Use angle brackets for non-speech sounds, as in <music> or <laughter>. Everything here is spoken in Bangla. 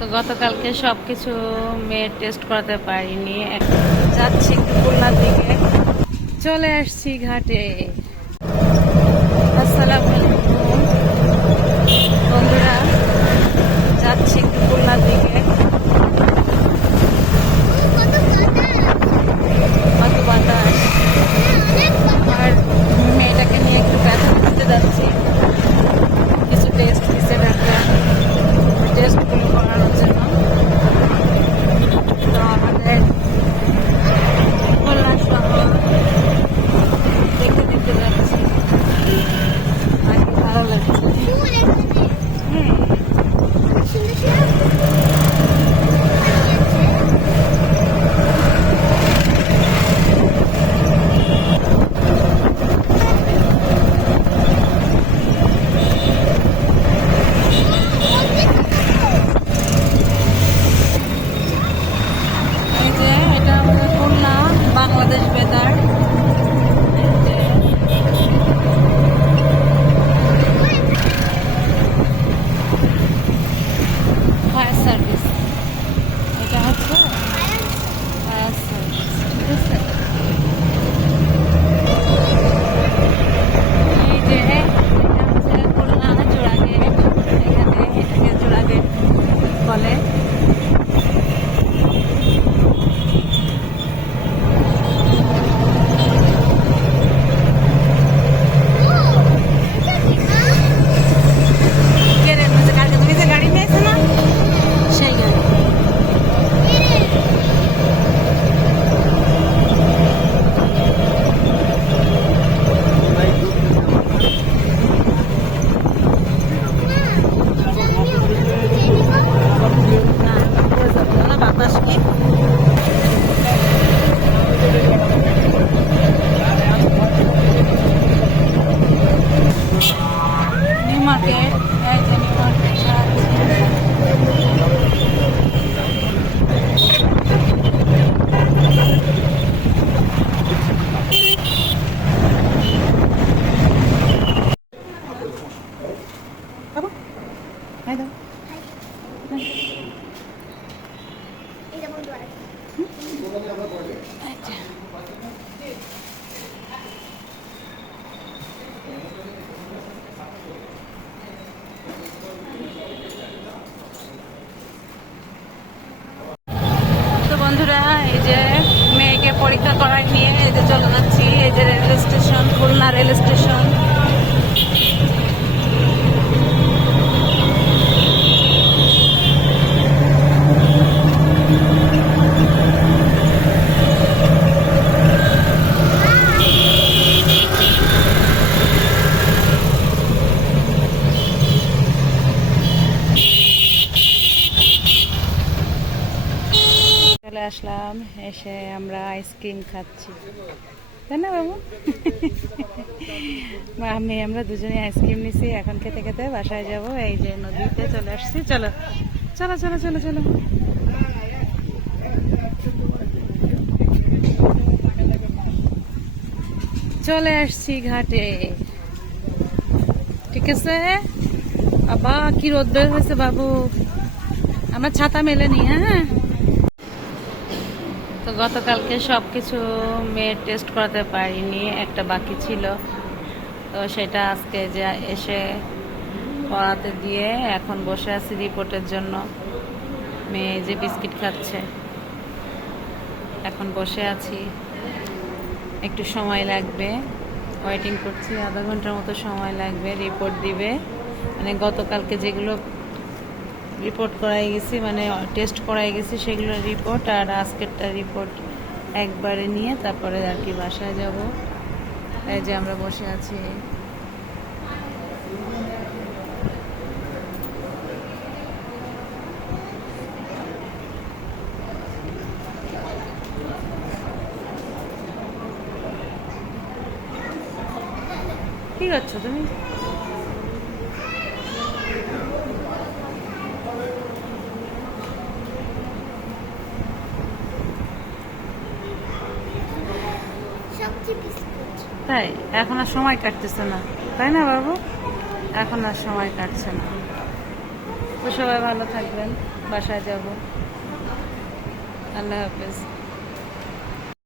তো গতকালকে সব কিছু মেয়ের টেস্ট করাতে পারিনি। যাচ্ছি খুলনার দিকে। চলে আসছি ঘাটে। আসসালামু আলাইকুম। eder. Fire service. বন্ধুরা, এই যে মেয়েকে পরীক্ষা করার নিয়ে এই যে চলে যাচ্ছি, এই যে rail station, Khulna rail station. চলে আসলাম, এসে আমরা আইসক্রিম খাচ্ছি। তাই না, বাবু? <laughs> আমি, আমরা দুজনে আইসক্রিম নিছি, এখন খেতে খেতে বাসায় যাব, এই যে নদীতে চলে আসছি। চলো চলো চলো চলো চলো। চলে আসছি ঘাটে। ঠিক আছে? বাবা কি রোদ বের হয়েছে, বাবু? আমার ছাতা মেলেনি হ্যাঁ? তো গতকালকে সব কিছু মেয়ের টেস্ট করাতে পারিনি, একটা বাকি ছিল। তো সেটা আজকে যে এসে করাতে দিয়ে এখন বসে আছি রিপোর্টের জন্য। মেয়ে যে বিস্কিট খাচ্ছে। এখন বসে আছি। একটু সময় লাগবে। ওয়েটিং করছি, আধা ঘণ্টার মতো সময় লাগবে। রিপোর্ট দিবে। মানে গতকালকে যেগুলো রিপোর্ট করাই গেছি মানে টেস্ট করাই গেছি সেগুলোর রিপোর্ট আর আজকেরটা রিপোর্ট একবারে নিয়ে তারপরে আর কি বাসায় যাব। এই যে আমরা বসে আছি। কি করছ তুমি? তাই? এখন আর সময় কাটতেছে না। তাই না, বাবু? এখন আর সময় কাটছে না। তো সবাই ভালো থাকবেন। বাসায় যাব। আল্লাহ হাফেজ।